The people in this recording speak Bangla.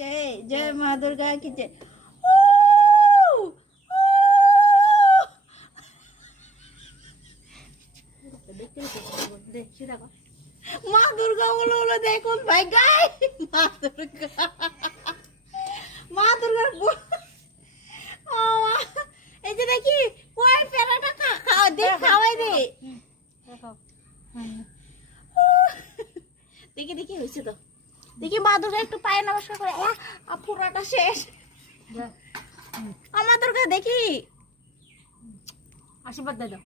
जय जय माँ दुर्गा की जय। মা দুর্গা বলো বলো দেখুন ভাই গাই মা দুর্গা মা দুর্গা এই যে দেখি কই পেরাটা খাওয়া দে খাওয়াই দে দেখি দেখি হয়েছে তো দেখি মা দুর্গা একটু পায়ে নমস্কার করে পুরাটা শেষ আমার দুর্গা দেখি আশীর্বাদ দাও